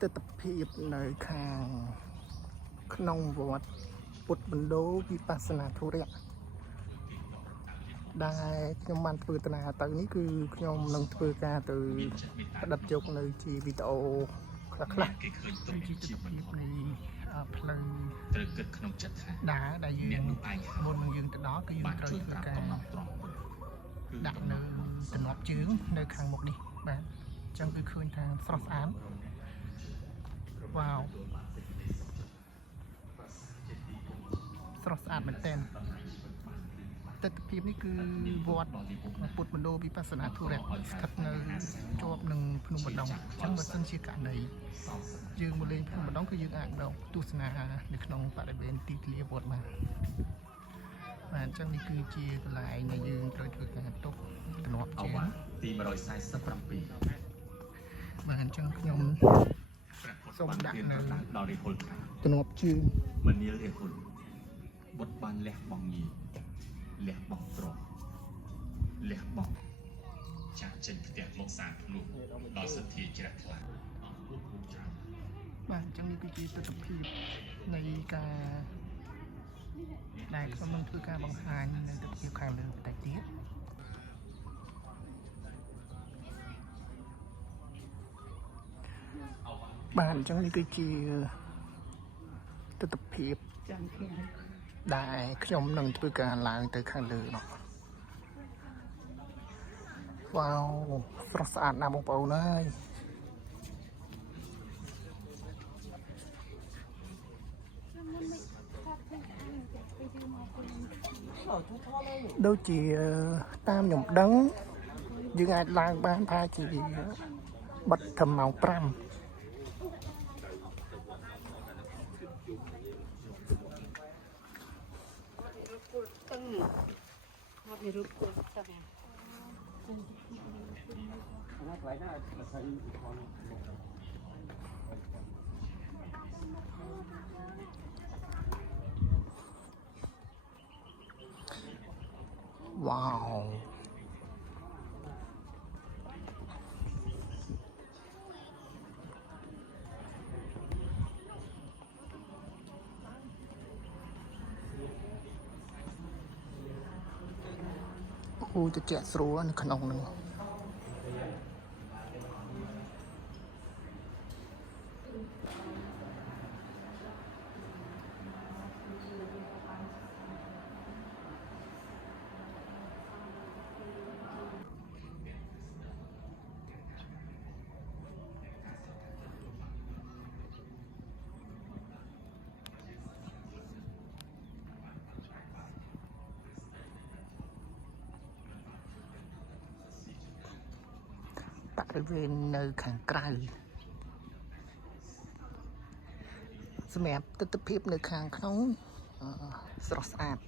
ទិដ្ឋភាពនៅខាងក្នុងវត្តពុទ្ធមណ្ឌលវិបស្សនាធុរៈដែលខ្ញុំបានធ្វើដំណើរទៅនេះគឺខ្ញុំនឹងធ្វើការទៅផ្ដិតយកនៅជាវីដេអូខ្លះៗគេឃើញទុកជាទិដ្ឋភាពនៃផ្លូវត្រូវគិតក្នុងចិត្តថាដែលយើងមុននឹងយើងទៅដល់គឺយើងត្រូវធ្វើការដាក់នៅទំនាប់ជើងនៅខាងមុខនេះបាទអញ្ចឹងគឺឃើញថាស្រស់ស្អាតវ៉ាវស្រស់ស្អាតមែនទែនទិដ្ឋភាពនេះគឺវត្តពុទ្ធមណ្ឌលវិបស្សនាធុរៈស្ថិតនៅជាប់នឹងភ្នំបដងអញ្ចឹងបើសិនជាករណីយើងមកលេងភ្នំបដងគឺយើងអាចមកទស្សនានៅក្នុងបរិវេណទីធ្លាវត្តបាទអញ្ចឹងនេះគឺជាកន្លែងដែលយើងត្រូវធ្វើការទុកទំនាប់ជើងទី147បាទអញ្ចឹងខ្ញុំសូមដាក់នៅដល់រាហុលទំនាប់ជើងមនាលរាហុលបុតបានលះបង់ញីលះបង់ទ្រព្យលះបង់ចាក់ចេញផ្ទះមកសាងភ្នោះដល់សទ្ធាជ្រះថ្លាបាទអញ្ចឹងនេះគឺជាទិដ្ឋភាពនៃការដែលខ្ញុំនឹងធ្វើការបង្ហាញនៅទិដ្ឋភាពខាងលើបន្តិចទៀតបាទអញ្ចឹងនេះគឺជាទិដ្ឋភាពដែលខ្ញុំនឹងធ្វើការឡើងទៅខាងលើនោះវ៉ាវស្រស់ស្អាតណាស់បងប្អូនអើយដូចជាតាមខ្ញុំដឹងយើងអាចឡើងបានថាជាបិទត្រឹមម៉ោង5មកពីរូបគោលតើវ៉ាវអូត្រជាក់ស្រួលនៅក្នុងហ្នឹងបរិវេណនៅខាងក្រៅសម្រាប់ទិដ្ឋភាពនៅខាងក្នុងស្រស់ស្អាត